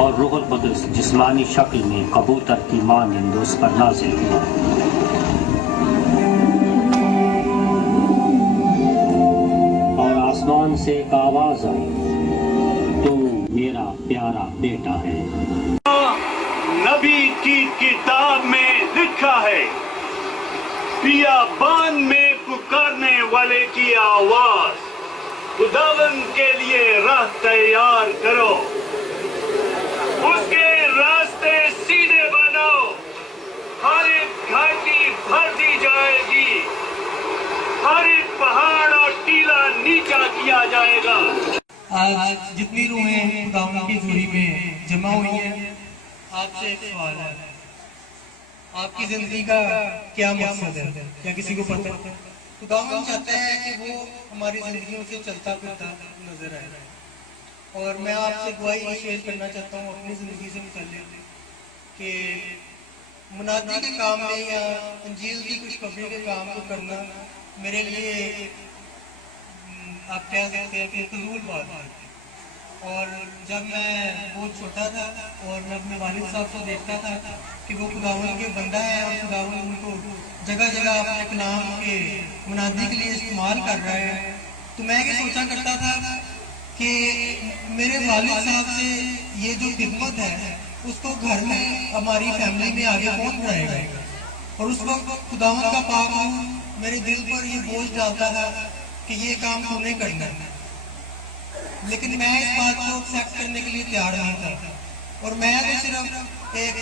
اور روح القدس جسمانی شکل میں کبوتر کی مانند اس پر نازل ہوا۔ اور آسمان سے ایک آواز آئی، تو میرا پیارا بیٹا ہے۔ نبی کی کتاب میں لکھا ہے، بیابان میں پکارنے والے کی آواز، خداوند کے لیے راہ تیار کرو، اس کے راستے سیدھے بناؤ، ہر ایک گھاٹی بھر دی جائے گی، ہر ایک پہاڑ اور ٹیلا نیچا کیا جائے گا۔ آج جتنی روحیں خداوند کی حضوری میں جمع ہوئی ہیں، آپ سے ایک سوال ہے، آپ کی زندگی کا کیا مقصد ہے؟ کیا کسی کو پتہ ہے؟ خداوند چاہتا ہے کہ وہ ہماری زندگیوں سے چلتا پھرتا نظر آئے، اور میں آپ سے گواہی شیئر کرنا چاہتا ہوں اپنی زندگی سے متعلق کہ منادی کے کام میں یا انجیل کی خوشخبری کے کام کو کرنا میرے لیے آپ کہہ سکتے ہیں کہ فضول بات ہے۔ اور جب میں بہت چھوٹا تھا اور میں اپنے والد صاحب کو دیکھتا تھا کہ وہ خداوند کے بندہ ہے اور خداوند ان کو جگہ جگہ اپنے کلام کے منادی کے لیے استعمال کر رہا ہے، تو میں یہ سوچا کرتا تھا کہ میرے والد صاحب سے یہ جو خدمت ہے اس کو گھر میں ہماری فیملی میں آگے کون بڑھائے گا؟ اور اس وقت خداوند کا پاک روح میرے دل پر یہ بوجھ ڈالتا تھا کہ یہ کام تو نہیں کرنا ہے، لیکن میں اس بات کو ایکسیپٹ کرنے کے لیے تیار نہیں تھا، اور میں تو صرف ایک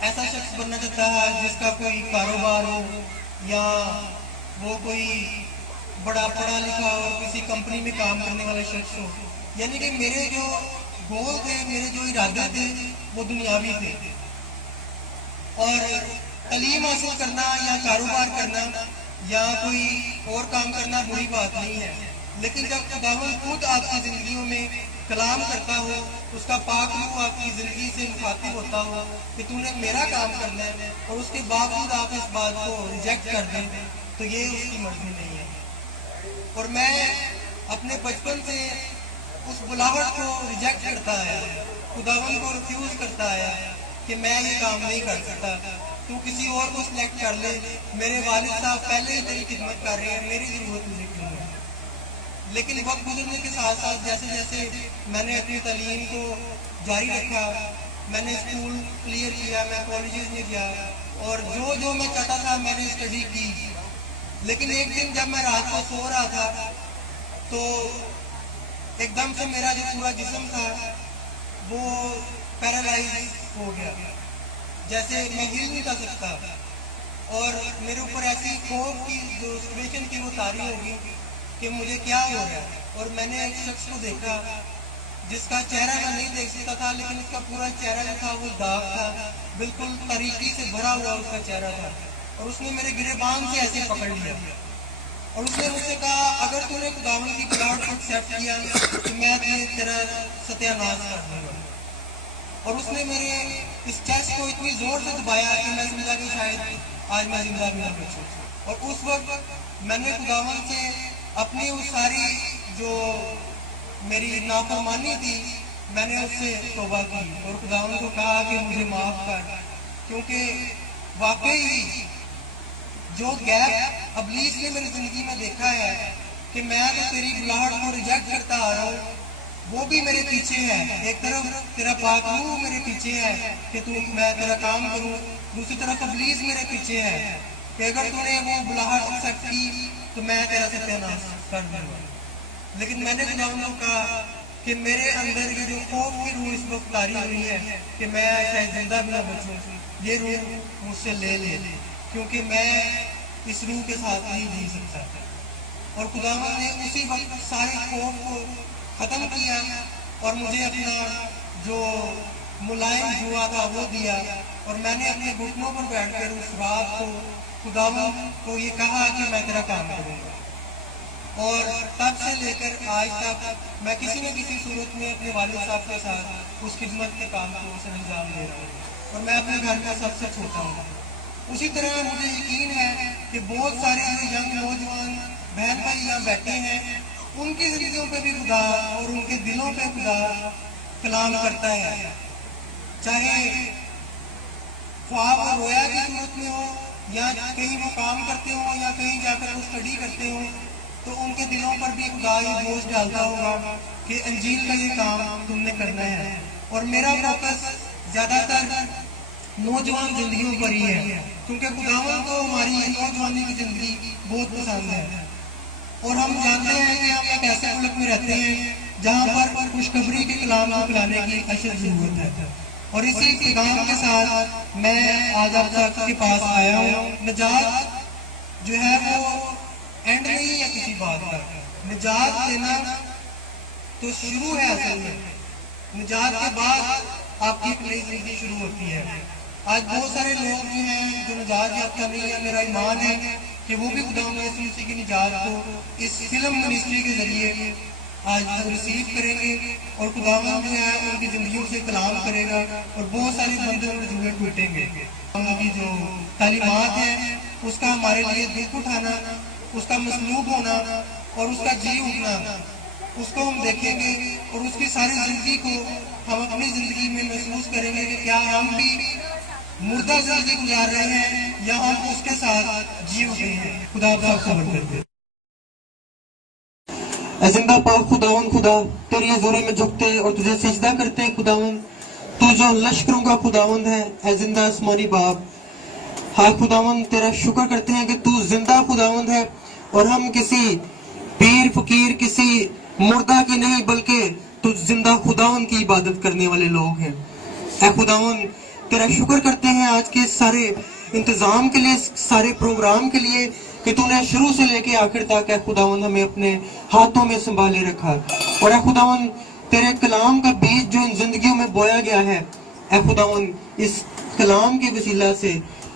ایسا شخص بننا چاہتا ہے جس کا کوئی کاروبار ہو یا وہ کوئی بڑا پڑھا لکھا ہو، کسی کمپنی میں کام کرنے والا شخص ہو، یعنی کہ میرے جو گول تھے، میرے جو ارادے تھے وہ دنیاوی تھے، اور تعلیم حاصل کرنا یا کاروبار کرنا یا کوئی اور کام کرنا بری بات نہیں ہے، لیکن جب خداوند خود آپ کی زندگیوں میں کلام کرتا ہو، اس کا پاک روح آپ کی زندگی سے مخاطب ہوتا ہو کہ تو نے میرا کام کرنا ہے، اور اس کے باوجود آپ اس بات کو ریجیکٹ کر دیں، تو یہ اس کی مرضی نہیں ہے۔ اور میں اپنے بچپن سے اس بلاوٹ کو ریجیکٹ کرتا ہے، خداوند کو ریفیوز کرتا ہے کہ میں یہ کام نہیں کر سکتا، تو کسی اور کو سلیکٹ کر لے، میرے والد صاحب پہلے ہی تیری خدمت کر رہے ہیں، میری ضرورت مجھے کیوں ہے۔ لیکن وقت گزرنے کے ساتھ ساتھ جیسے جیسے میں نے اپنی تعلیم کو جاری رکھا، میں نے اسکول کلیئر کیا، میں کالجز میں گیا، اور جو میں چاہتا تھا میں نے اسٹڈی کی، لیکن ایک دن جب میں رات کو سو رہا تھا تو ایک دم سے میرا جو پورا جسم تھا وہ پیرالائز ہو گیا، جیسے میں ہل نہیں کر سکتا، اور میرے اوپر ایسی خوف کی جو سچویشن تھی وہ طاری ہوگی کہ مجھے کیا ہو رہا ہے. اور میں نے ایک شخص کو دیکھا جس کا چہرہ میں نہیں دیکھ سکتا تھا، لیکن اس کا پورا چہرہ جو تھا وہ داغ تھا، بالکل تاریکی سے بھرا ہوا اس کا چہرہ تھا، اور اس نے میرے گریبان سے ایسے پکڑ لیا اور اس نے مجھ سے کہا اگر تو نے خداوند کی پلاٹ کو ایکسیپٹ کیا تو میں تیرا ستیہ ناش کر دوں گا. اور اس نے میرے اس چیسٹ کو اتنی زور سے دبایا کہ میں سمجھا کہ شاید آج میں زندہ بھی نہ بچوں. اور اس وقت میں نے خداوند سے اپنی وہ ساری جو میری نافرمانی تھی میں نے اس سے توبہ کی اور خداوند کو کہا کہ مجھے معاف کر، کیونکہ واقعی جو گیپ ابلیس نے میری زندگی میں دیکھا ہے کہ میں تو تیری بلاہٹ کو ریجیکٹ کرتا آ رہا ہوں، وہ بھی میرے پیچھے ہے. ایک طرف تیرا پاک روح میرے پیچھے ہے کہ میں تیرا کام کروں، دوسری طرف ابلیس میرے پیچھے ہے کہ اگر تو نے وہ بلاہٹ ایکسیپٹ کی تو میں تیرا ستیہ ناش کر دوں گا. لیکن میں نے خداوند کو کہا کہ میرے اندر یہ جو خوف کی روح اس وقت طاری ہوئی ہے کہ میں شاید زندہ بھی نہ بچوں، یہ روح مجھ سے لے لے، کیونکہ میں اس روح کے ساتھ نہیں جی سکتا. اور خداوند نے اسی وقت سارے خوف کو ختم کیا اور مجھے اپنا جو ملائم جوا تھا وہ دیا، اور میں نے اپنے گھٹنوں پر بیٹھ کر اس رات کو خداوند کو یہ کہا کہ میں تیرا کام کروں گا. اور تب سے لے کر آج تک میں کسی نہ کسی صورت میں اپنے والد صاحب کے ساتھ اس خدمت کے کام کو سر انجام دے رہا ہوں، اور میں اپنے گھر کا سب سے چھوٹا ہوں. اسی طرح مجھے یقین ہے کہ بہت سارے جو ینگ نوجوان بہن بھائی یہاں بیٹھے ہیں ان کی زندگیوں پہ بھی خدا اور ان کے دلوں پہ خدا کلام کرتا ہے، چاہے خواب اور رویا کی صورت میں ہو یا کہیں وہ کام کرتے ہوں یا کہیں جا کر وہ اسٹڈی کرتے ہوں، تو ان کے دلوں پر بھی خدا یہ بوجھ ڈالتا ہوگا کہ انجیل کا یہ کام تم نے کرنا ہے. اور میرا فوکس زیادہ تر نوجوان زندگیوں پر ہی ہے، کیونکہ خداوند کو ہماری یہ نوجوانی کی زندگی بہت پسند ہے. اور ہم جانتے ہیں کہ ہم ایک ایسے ملک میں رہتے ہیں جہاں پر خوشخبری کے کلام کو پھیلانے کی اشد ضرورت ہے. اور اسی پیغام کے ساتھ میں آج آپ سب کے پاس آیا ہوں. نجات جو ہے وہ اینڈ نہیں ہے کسی بات کا، نجات دینا تو شروع ہے. اصل میں نجات کے بعد آپ کی ایک نئی زندگی شروع ہوتی ہے. آج بہت سارے لوگ جو ہیں جو نجات یافتہ نہیں ہے، میرا ایمان ہے کہ وہ بھی خدا یسوع مسیح کی نجات کو اس فلم منسٹری کے ذریعے آج ریسیو کریں گے، اور خداوند جو ہے ان کی زندگیوں سے کلام کرے گا اور بہت ساری بندوں اور جملے ٹوٹیں گے. ان کی جو تعلیمات ہیں اس کا ہمارے لیے دل اٹھانا، اس کا مسلوب ہونا اور اس کا جی اٹھنا، اس کو ہم دیکھیں گے اور اس کی ساری زندگی کو ہم اپنی زندگی میں محسوس کریں گے کہ کیا ہم بھی مردہ زندگی گزار رہے ہیں یا ہم اس کے ساتھ جی اٹھے ہیں. خدا آپ سب کو برکت دے. اے زندہ پاک خداوند، خدا تیری حضوری میں جھکتے اور تجھے سجدہ کرتے ہیں خداوند. تو جو لشکروں کا خداوند ہے، اے زندہ آسمانی باپ، ہاں خداوند تیرا شکر کرتے ہیں کہ تو زندہ خداوند ہے اور ہم کسی پیر فقیر کسی مردہ کی نہیں بلکہ تو زندہ خداوند کی عبادت کرنے والے لوگ ہیں. اے خداوند تیرا شکر کرتے ہیں آج کے سارے انتظام کے لیے، سارے پروگرام کے لیے کہ تو نے شروع سے لے کے آخر تک اے خداوند ہمیں اپنے ہاتھوں میں سنبھالے رکھا. اور اے خداوند تیرے کلام کا بیج جو ان زندگیوں میں بویا گیا ہے، اے خداوند اس کلام کے وسیلہ سے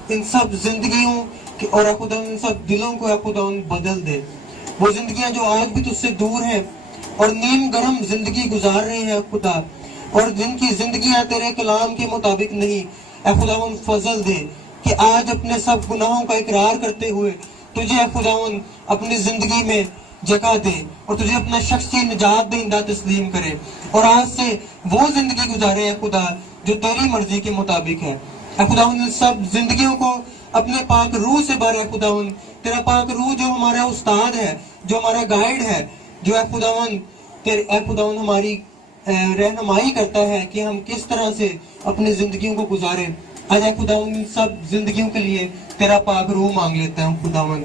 ان سب زندگیوں اور اے خداوند ان سب دلوں کو اے خداوند بدل دے. وہ زندگیاں جو آج بھی تجھ سے دور ہیں اور نیم گرم زندگی گزار رہے ہیں خدا، اور جن کی زندگیاں تیرے کلام کے مطابق نہیں، اے خداوند فضل دے کہ آج اپنے سب گناہوں کا اقرار کرتے ہوئے تجھے اے خداوند اپنی زندگی میں جگہ دے اور تجھے اپنا شخصی نجات دہندہ تسلیم کرے، اور آج سے وہ زندگی گزارے اے خدا جو تیری مرضی کے مطابق ہے. اے خداوند ان سب زندگیوں کو اپنے پاک روح سے بھر. اے خداوند تیرا پاک روح جو ہمارا استاد ہے، جو ہمارا گائیڈ ہے، جو اے خداوند ہماری رہنمائی کرتا ہے کہ ہم کس طرح سے اپنی زندگیوں کو گزاریں. آج اے خداوند ان سب زندگیوں کے لیے تیرا پاک روح مانگ لیتا ہوں خداوند.